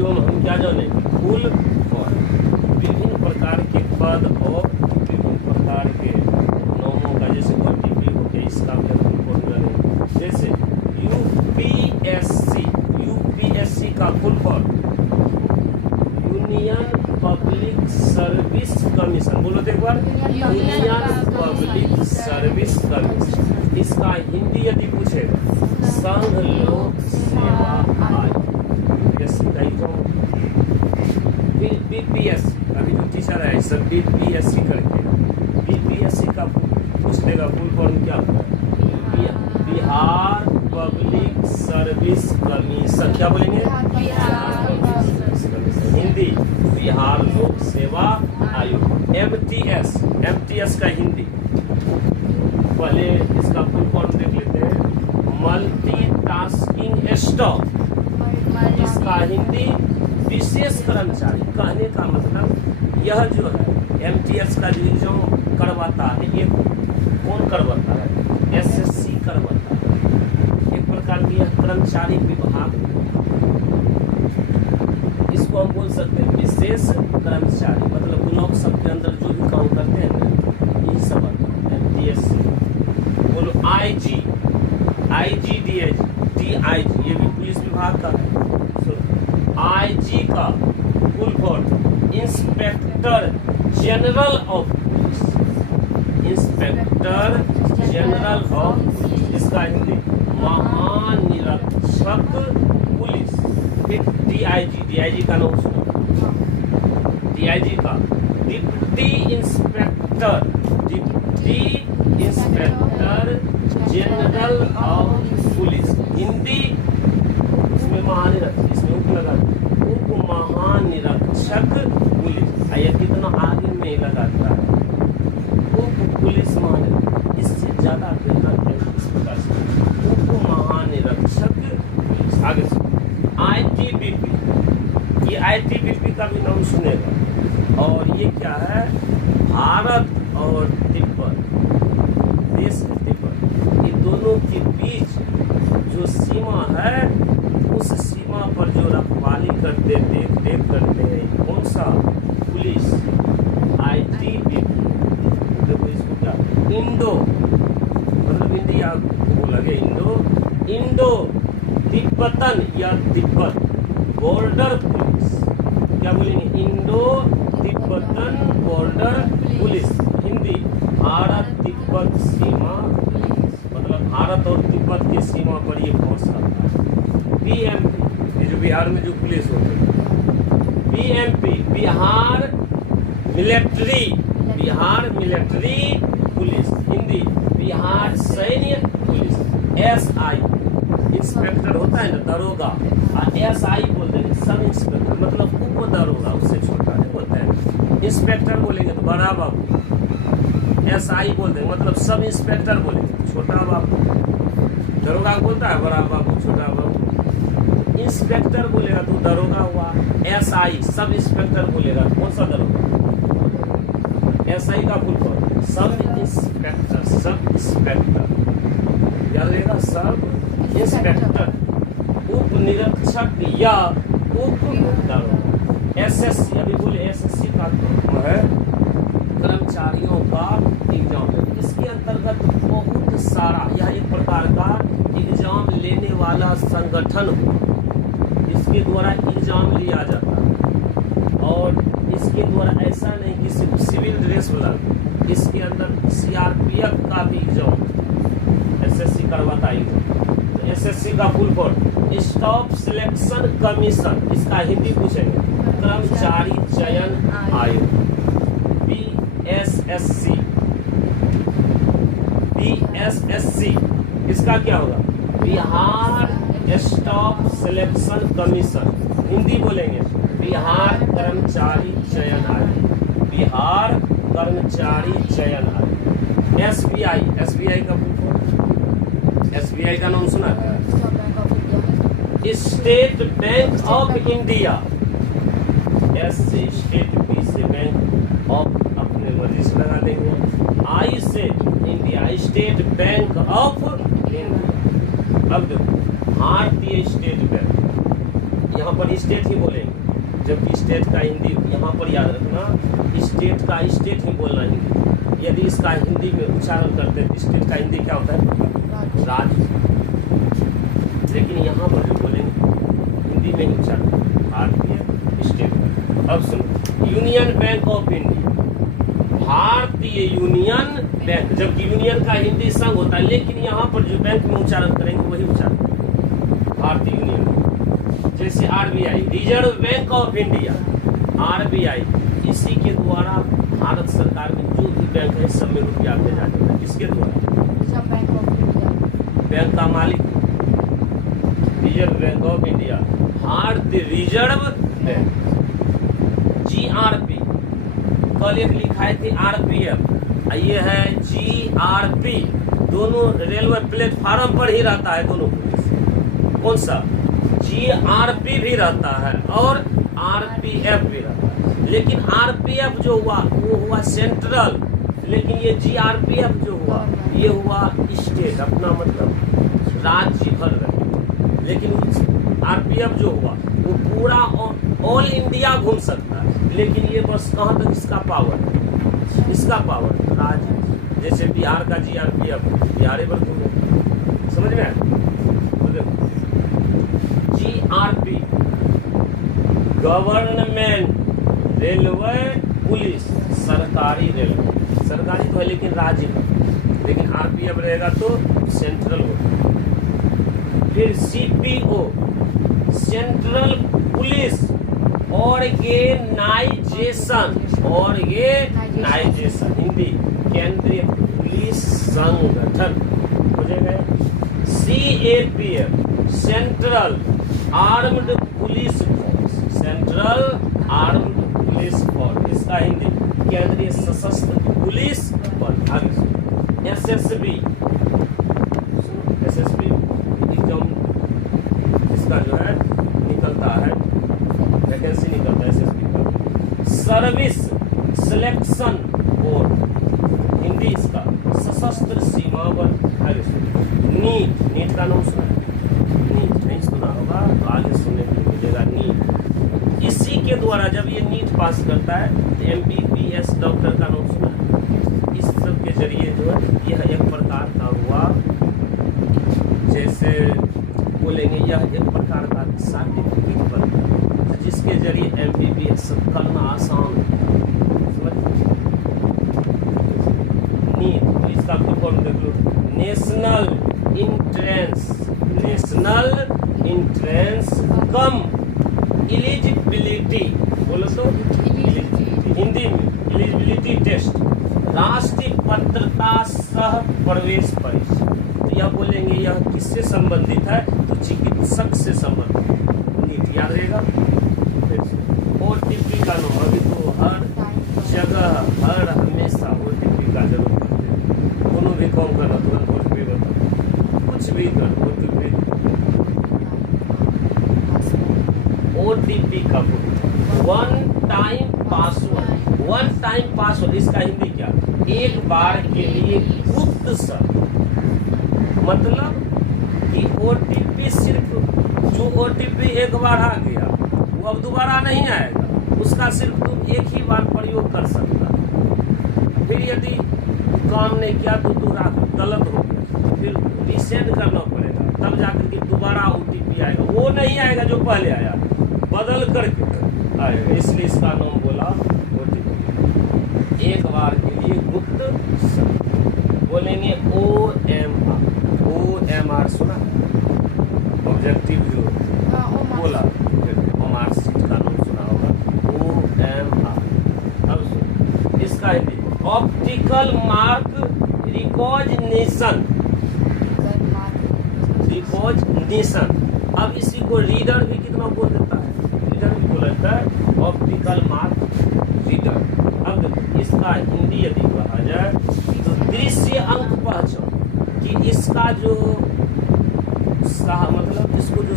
Video में हम क्या जानेंगे? फुल फॉर्म, विभिन्न प्रकार के पद और विभिन्न प्रकार के नामों का, जैसे OTP हो गया, इसका भी हम फुल फॉर्म जानेंगे। जैसे यूपीएससी का full form union public service commission, बोलो तो एक बार, यूनियन पब्लिक सर्विस कमीशन। इसका हिंदी यदि पूछेगा, संघ लोक सेवा आयोग। फिर बीपीएससी, अभी जो टीचर है सब बीपीएससी करके, बीपीएससी का पूछ लेगा फुल फॉर्म क्या होगा? Bihar public service commission. क्या बोलेंगे? Bihar public service commission. Hindi Bihar लोक सेवा आयोग। एमटीएस का हिंदी, पहले इसका फुल फॉर्म देख लेते हैं, मल्टीटास्किंग स्टाफ। इसका हिंदी विशेष कर्मचारी। कहने का मतलब यह जो है एमटीएस का जो एग्जाम करवाता है, ये कौन करवाता है? एसएससी करवाता है। एक प्रकार की यह कर्मचारी विभाग, इसको हम बोल सकते हैं विशेष कर्मचारी। मतलब ब्लॉक सब के अंदर जो भी काम करते हैं ना, यही सब एमटीएस। बोलो आईजी, डीआईजी, ये भी पुलिस विभाग का है। आईजी का full form inspector general of police, inspector general of police. इसका हिंदी महानिरीक्षक पुलिस। फिर डीआईजी का नाम सुनो, डीआईजी का deputy inspector general of police. Hindi इसमें महानिरीक्षक, इसमें उप लगा, उप महानिरीक्षक पुलिस। ये कितना आगे में लगाता है, उप पुलिस महानिरीक्षक। इससे ज्यादा बेहतर इस प्रकार से उप महानिरीक्षक पुलिस। आगे से आईटीबीपी, ये आईटीबीपी का भी नाम सुनेगा। और ये क्या है? भारत और तिब्बत, देश तिब्बत, ये दोनों के बीच जो सीमा है, उस सीमा पर जो रखवाली करते, देख रेख करते हैं, कौन सा? Police, ITBP. देखो इसको क्या, इंडो, मतलब इंडिया बोला गया, इंडो तिब्बतन या तिब्बत बॉर्डर पुलिस। क्या बोलेंगे? Indo Tibetan border police. Hindi Bharat Tibet सीमा, मतलब भारत और तिब्बत की सीमा पर ये फोर्स रहता है। बीएमपी, ये जो बिहार में जो पुलिस होती है, BMP Bihar military police. Hindi Bihar सैन्य पुलिस। एसआई इंस्पेक्टर होता है ना, दरोगा, एसआई बोलते हैं सब इंस्पेक्टर, मतलब उप दरोगा, उससे छोटा नहीं बोलते हैं। इंस्पेक्टर बोलेंगे तो बड़ा बाबू, एसआई बोलते हैं मतलब सब इंस्पेक्टर बोलेंगे छोटा बाबू। दरोगा बोलता है बड़ा बाबू, छोटा बाबू। इंस्पेक्टर बोलेगा तो दरोगा हुआ। एसआई सब इंस्पेक्टर बोलेगा, कौन सा दरोगा? एसआई का full form sub inspector, sub inspector याद रहेगा, सब इंस्पेक्टर। उप निरीक्षक या उप दरोगा। एसएससी, अभी बोले एसएससी का है कर्मचारियों का एग्जाम है। इसके अंतर्गत बहुत सारा, यह एक प्रकार का एग्जाम लेने वाला संगठन हो, इसके द्वारा एग्जाम लिया जाता है। और इसके द्वारा ऐसा नहीं कि सिर्फ सिविल ड्रेस वाला, इसके अंदर सीआरपीएफ का भी एग्जाम एसएससी करवाता है। एसएससी का full form staff selection commission. इसका हिंदी पूछेंगे, कर्मचारी चयन आयोग। बीएसएससी, इसका क्या होगा? Bihar staff selection commission. Hindi बोलेंगे बिहार कर्मचारी चयन आयोग, बिहार कर्मचारी चयन आयोग। एसबीआई का फुल फॉर्म, एसबीआई का नाम सुना है? State bank of India. S से स्टेट, बी से बैंक, ऑफ अपने मर्जी से लगा देंगे, आई से India, state bank of India. अब देखो भारतीय स्टेट बैंक, यहाँ पर स्टेट ही बोलेंगे, जबकि स्टेट का हिंदी यहाँ पर याद रखना, स्टेट का स्टेट ही बोलना हिंदी। यदि इसका हिंदी में उच्चारण करते हैं तो स्टेट का हिंदी क्या होता है? राज्य। लेकिन यहाँ पर जो बोलेंगे हिंदी में ही उच्चारण, भारतीय स्टेट। अब सुनो, यूनियन बैंक ऑफ इंडिया, भारतीय यूनियन बैंक, जबकि यूनियन का हिंदी संघ होता है, लेकिन यहाँ पर जो बैंक में उच्चारण करेंगे वही उच्चारण, भारतीय यूनियन। जैसे RBI, reserve bank of India, RBI, इसी के द्वारा भारत सरकार में जो भी बैंक है सब में रुपया भेजा जाता है। किसके द्वारा? Bank of India. बैंक का मालिक रिजर्व बैंक ऑफ इंडिया, भारतीय रिजर्व बैंक। जीआरपी, कल एक लिखाए थे आरपीएफ, ये है जीआरपी। दोनों रेलवे प्लेटफार्म पर ही रहता है दोनों पुलिस। कौन सा? जीआरपी भी रहता है और आरपीएफ भी रहता है। लेकिन आरपीएफ जो हुआ वो हुआ सेंट्रल, लेकिन ये जीआरपीएफ जो हुआ ये हुआ स्टेट, अपना मतलब राज्य भर रहे। लेकिन आरपीएफ जो हुआ वो पूरा ऑल इंडिया घूम सकता है, लेकिन ये बस कहाँ तक इसका पावर है? इसका पावर राज्य। जैसे बिहार का जीआरपीएफ बिहार भर घूमे, समझ में आया? जीआरपी, गवर्नमेंट रेलवे पुलिस, सरकारी रेलवे, सरकारी तो है लेकिन राज्य का, लेकिन आरपीएफ रहेगा तो सेंट्रल होगा। फिर CPO, central police organisation, Hindi केंद्रीय पुलिस संगठन हो जाएगा। CAPF, central armed police force, central armed police force, इसका हिंदी केंद्रीय सशस्त्र पुलिस बल। आगे एसएसबी, एसएसबी एग्जाम इसका जो है निकलता है, वैकेंसी निकलता है एसएसबी का। सर्विस सिलेक्शन बोर्ड, हिंदी इसका सशस्त्र सीमा बल। नीट, नीट का नाम सुना है? नीट नहीं सुना होगा तो आगे सुनने को मिलेगा। नीट, इसी के द्वारा जब ये नीट पास करता है तो एमबीबीएस डॉक्टर का नाम सुना है? इस सब के जरिए जो है यह एक प्रकार का हुआ, जैसे बोलेंगे यह एक प्रकार का सर्टिफिकेट बनता है जिसके जरिए एमबीबीएस करना आसान। नीट, तो इसका फुल देख लो, नेशनल इंट्रेंस कम एलिजिबिलिटी, बोलो तो हिंदी में एलिजिबिलिटी टेस्ट, राष्ट्रीय पात्रता सह प्रवेश परीक्षा। तो यह बोलेंगे यह किससे संबंधित है? तो चिकित्सक से संबंधित। नीट याद रहेगा। ओटीपी का नाम अभी तो हर जगह हर हमेशा ओटीपी का जरूरत है। दोनों भी काम करना तुरंत ओटीपी बताओ, कुछ भी कर ओटीपी का one time password. One time password इसका हिंदी क्या? एक बार के लिए गुप्त शब्द। मतलब कि ओटीपी सिर्फ जो ओटीपी एक बार आ गया वो अब दोबारा नहीं आएगा, उसका सिर्फ तुम एक ही बार प्रयोग कर सकता। फिर यदि काम नहीं किया तो गलत हो गया तो फिर रिसेंड करना पड़ेगा, तब जाकर के दोबारा ओटीपी आएगा। वो नहीं आएगा जो पहले आया, बदल करके आएगा। इसलिए इसका नाम बोला ओटीपी, एक बार के लिए गुप्त शब्द। बोलेंगे OMR सुना? ऑब्जेक्टिव जो बोला मार्कशीट का नाम सुना होगा, OMR। अब सुन इसका हिंदी ऑप्टिकल मार्क रिकॉग्निशन। अब इसी को रीडर भी कितना बोल देता है? रीडर भी बोल देता है ऑप्टिकल मार्क रीडर। अब देखो इसका हिंदी यदि कहा जाए तो दृश्य अंक पहचान, कि इसका जो मतलब इसको जो